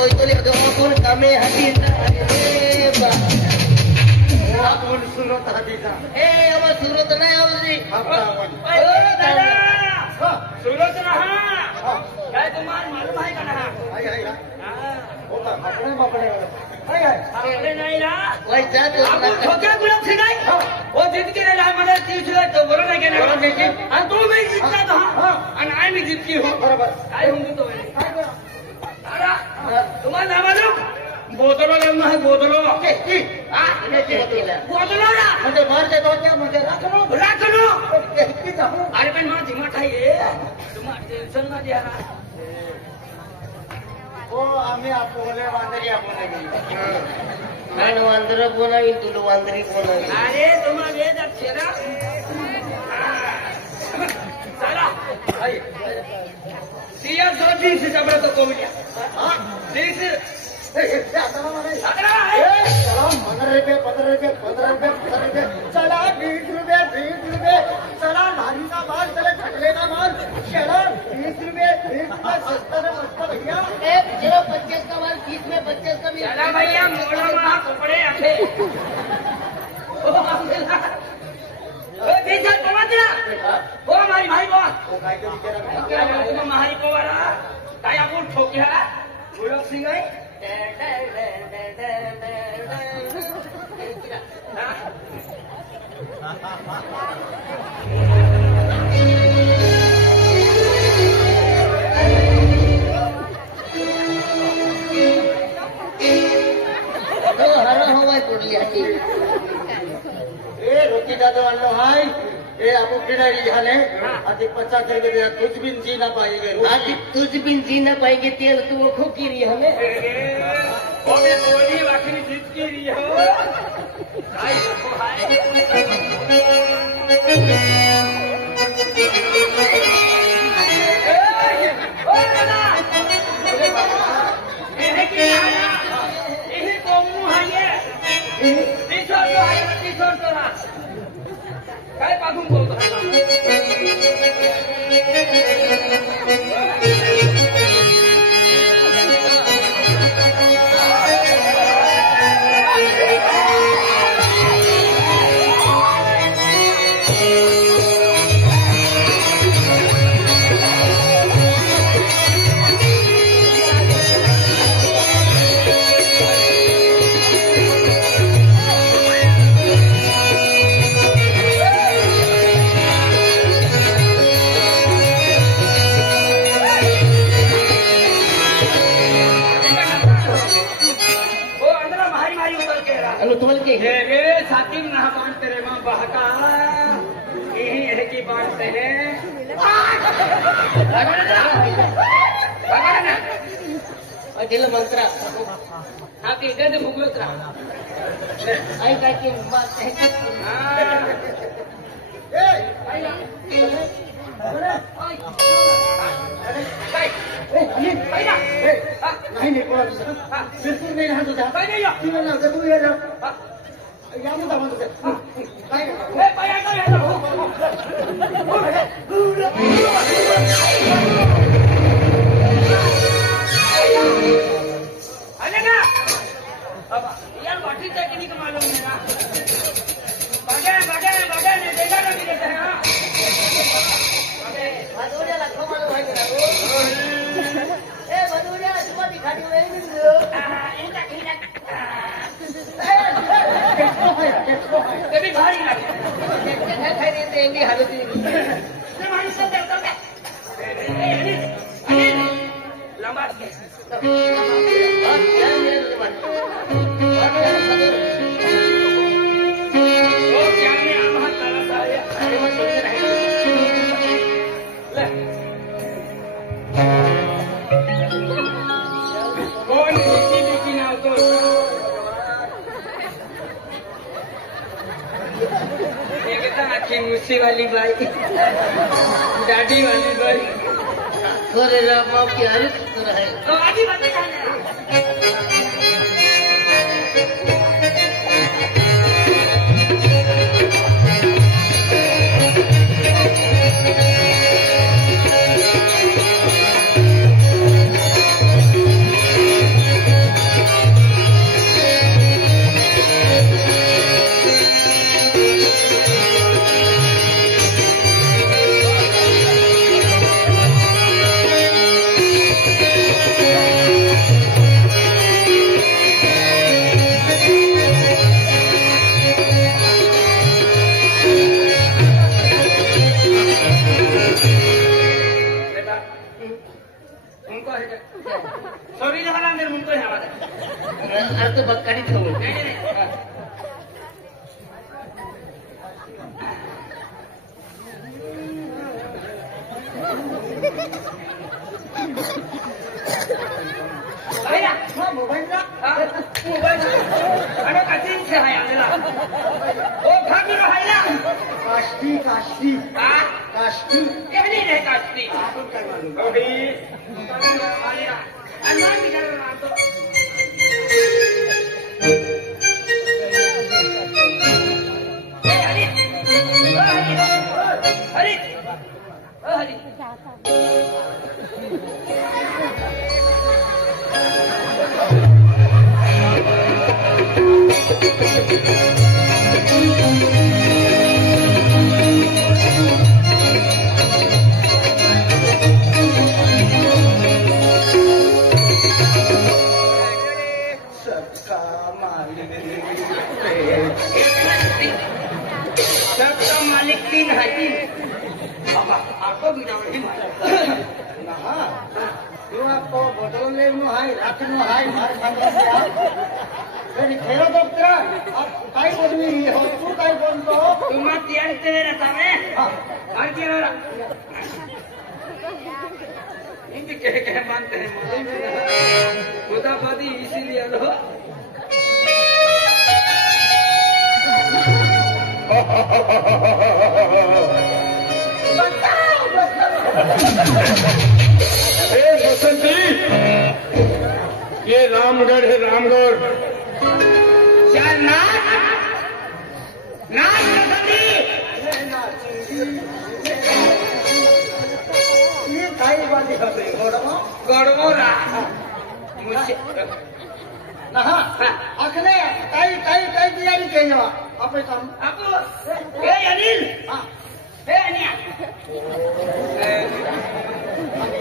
कोई तो लिख दो कौन कमे हदीसा ए बा आपण सुरत हदीसा ए अब सूरत नाही आवली ओ दादा सुरत रहा काय तुम्हाला मालूम आहे का ना हाय हाय होता आपण बापडे हाय हाय आपले नाही रा वय जात आपण ठोक्या गुलाब से नाही ओ जितके रे लाय मला 30 ला तो बरोबर नाही केला बरोबर नाही आणि तू मी जितका तो आणि आय मी जितकी हो बरोबर काय होऊन तो काय करा दादा तुम्हाला ना मालूम बोतलो लेना है बोतलो बोतलो ना म्हणजे मार दे तो क्या म्हणजे राखनो राखनो किती जाऊ अरे पण माझी मठ आहे तुम्हाला टेन्शन ना द्या ना ओ आम्ही आपले वांदरी आपण खान वांदर बोलावी तुला वांदरी बोलावी अरे तुम्हाला येत अक्षरा चला सिया सोची से जबरा तो कोमिया हां देख चला 15 रुपये चला 20 रुपये चला भारी का माल चले खटले का माल चला 20 रुपये सस्ता में मस्त भैया ए जरा 25 का माल 30 में 25 का भी चला भैया मोड़ा वहां कपड़े रखे ओ बीजा कमातिया ओ हमारी भाई बो ओ काय ते विचारा क्या बोलतो महारी को वाला काय आपण ठोक्या गोळक सिंग आहे हवा कुठली आहे ए रोटी दादा वालो हाय ए आपको खिलाड़ी झाले आधी 50 रुपये दे कुछ भी जी ना पाएंगे आज तुझ बिन जी न पाएगी तेल तू वो खोकी रही हमें ओ मैं बोली वाकई जीत की रही हो काय देखो हाय ओ दादा ये क्या ये कोमू है ये तीसरा तो है तीसरा तो ना काय पाठवून बोलतो रे साथी ना बांधते रे मां बहका यही है कि बांधते हैं भगवान अकेला मंत्रा आप इधर भूगोत रहा आई काय की बात है नहीं कोणा बिलकुल नाही राहत होता काय नाही तुला ना तू ये या मुदा म्हणतो काय ए पाया काय अरे ना अब यार वाटी टेक्निक मालूम है ना बगे ने देखा ना कि देते हैं भदोड्याला खमाल व्हायचं ना ए भदोड्या तुला दिखाडी वेळ कभी भारी लगे खाई देते इंडी हालती हमारी सब देखता है लंबा मुस्सी वाली बाई दाढ़ी वाली बाई अरे राम की आरिफ तो रहे तो आधी बातें करना चोरी झाला अंदर म्हणतोय हा माझा. अर्थ बक्काडी ठेवून नाही, नाही, नाही. आहे ना? हा मोबाईल ना हा? मोबाईल. आणि काहीच आहे आपल्याला. ओ खाकीर आहे ना? काष्टी काष्टी हा? काष्टी एवढी नाही काष्टी. आपण काय मानू एवढी. आहे ना? आणि मग विचारायला लागतो. ए, हरी. ओ, हरी. हरी. ओ, हरी. सबका मालिक सबका मालिक तीन है तीन. बाबा, आपको भी नाम नहीं मालूम. ना तू आपको बदल लेवनो हाय राखनो हाय मार खांदा तरी खेळ डॉक्टर काय बोलवी हो तू काय बोलतो तुम्हारा त्याग तेरे रहता में और क्या रहा? इनके कह मानते हैं खुदाबादी इसीलिए लो. बसंती ये रामगढ़ है रामगढ़. क्या नाच नाच बसंती ये काय बाती होते गोडमा गड़बोरा मुझे ना आखने काय काय काय तयारी केली आपे काम आपको ए अनिल हां ए अनिया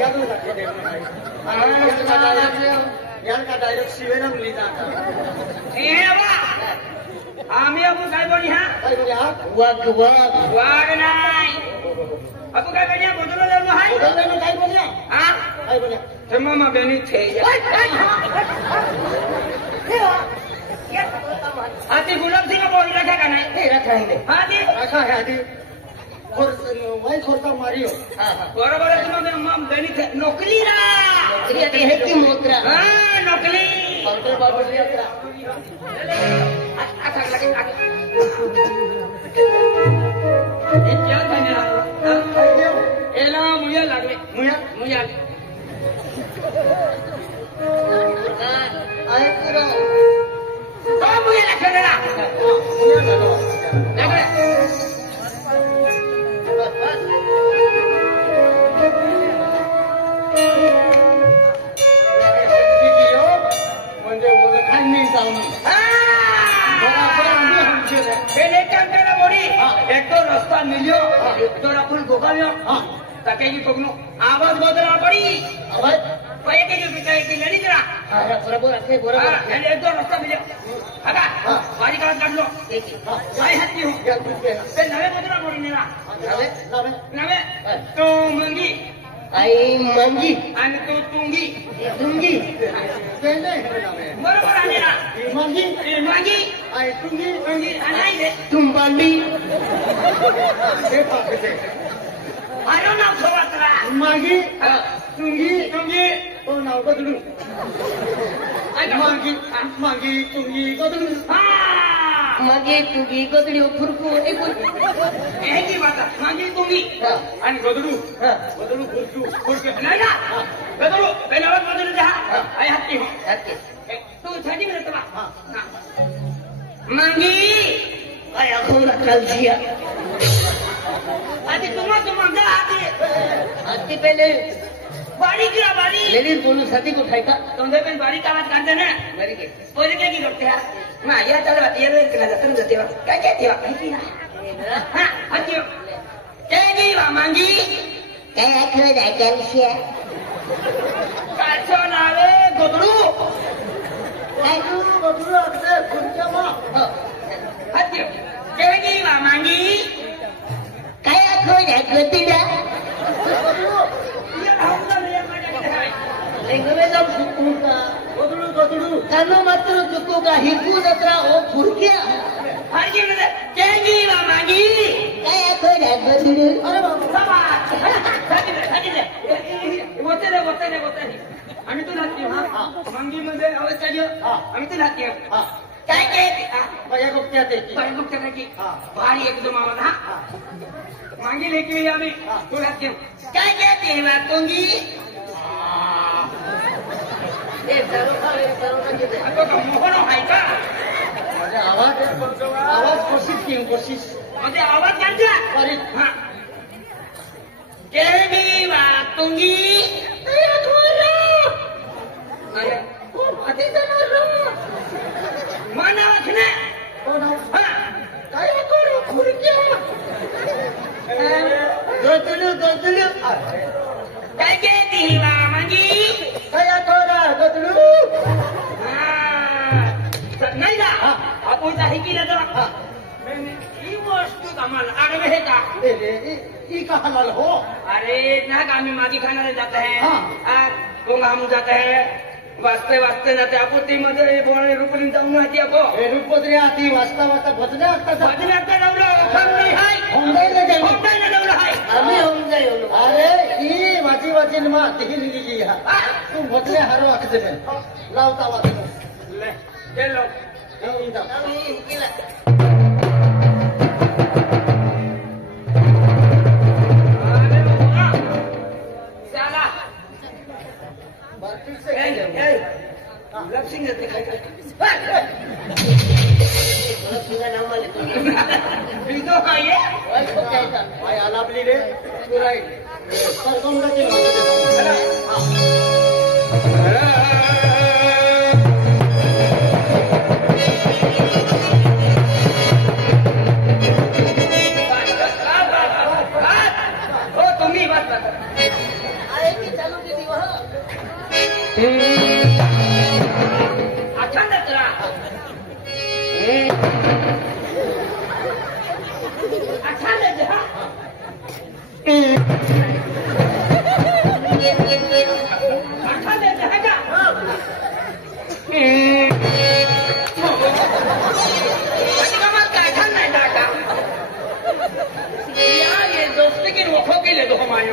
याद रखो दे यार का डायरेक्ट शिवेनम लीजा का ए बा आम्ही आपण काय बोली हा काय बोले हा वाघ वाघ वाग नाही आपण काय करूया बदल देऊ हाय बोलले ना काय बोले हा काय बोले ते मामा बेनी थे आती गुलाब सिंह बोली रखा का नाही ते रखायले हा ती असा है आधी खोर वाई खोरता मारियो बरोबर आहे तुम्हाला मग बेनी थे नोकरी रा क्रिया है की मोत्रा हा नोकरी काउंटर बाबू यात्रा आता लगे हे क्या झाले एला मुया लागले मुया मुया आहे करो तो मुया लागले ना मुया लागो लागले म्हणजे ओळखायला जाऊन बराबर आम्ही हमशेर पहले काम करा बोडी एक तो रस्ता मिलियो एक तो आपण गोगाव्यो ताके की कोकनो आवाज बदला पड़ी आवाज पये के जो बिकाय की लड़ी करा बरोबर आहे बरोबर आणि एक तो रस्ता मिलियो हगा वारी का काढलो काय हाती हो या कुठे ते नवे बदला बोडी नेला नवे नवे नवे तो मंगी आई मंगी आणि तो तुंगी दुंगी ते नाही हे नवे बरोबर आहे ना मंगी मंगी आहे तुम्ही तुंगी आणि तुंबाली हे पाहते आरो नाव सोवातला मागी तुंगी तुंगी तो नाव बदलू मागी मागी तुम्ही बदलू हा मागे तुगी गदडी फुरकू एकूण हे की बात मागी तुंगी आणि गदडू बदलू खुर्चू खुर्ची नाही ना गदडू पहिल्यावर बदलू जा आई हाती हत्ती तू छाती में रहता बा मंगी काय अखोरा कालजिया आधी तुम्हाला मंगा आधी हत्ती पहले बारी किया बारी लेडीज बोलू सती को ठाई का तुमने पण बारी का बात करते ना बरी के बोले क्या की करते हैं ना या चल ये लोग इतना जाते जाते हो क्या कहते हो क्या की ना हां हटियो क्या की वा मांगी काय अखोरा कालजिया काचो नावे गोदडू बदलू बदलू अगदी खुर्च्या मा हटियो क्या की वा मांगी काय अखोरा गदडा ये भावना ले माझ्या लेंगवे जाऊ सुकून का कानो मात्र चुको का हिकू जत्रा ओ फुरक्या फारगी म्हणजे केंगी वा मागी काय खोऱ्या गदडू अरे बाबा होते आम्ही तू लागते हा मांगी मध्ये अवस्था घेऊ आम्ही तू लागते काय काय माझ्या गुप्त्यात आहे की. गुप्त की भारी एकदम आवाज हा मांगी लेकी आम्ही तू लागते काय काय ते वाटोंगी मोहन आहे का माझे आवाज कोशिश की कोशिश म्हणजे आवाज घालता अरे हा केवी वाटोंगी माना वाचना कोण आहे? काय करू खुर्च्या गदडू काय काय दिवा मागी कया थोडा गदडू नाही का आपण आहे की ना ही वस्तू आम्हाला आडवे है का ई का हलाल हो अरे ना का आम्ही मागी खाणारे जात हाँ। है कोंग हम जाते हैं वाचते जाते आपण ते मध्ये बोलणे रुपये जाऊन माहिती आपो हे रुपद्रे आती वाचता भजने असतात भजन आता नवरा ओळख नाही हाय होंदायला जाईल कोणता नवरा हाय आम्ही होऊन जाईल अरे ही वाची मा तिही निघी हा तू भजने हारो आखते बेन लावता वाचतो ले गेलो आम्ही केला अरे बाबा चला लक्ष्मी घेतली काय तुझं नाव मला बिजो काय पाय आलापली रे तू राईट सरकमडाची हो तुम्ही बात अरे ती चालू केली हो अचानक चला अचानक हा अचानक है का कमाल का अचानक नहीं डाका यार ये दोस्ती की नोखों के लिए दो हमारे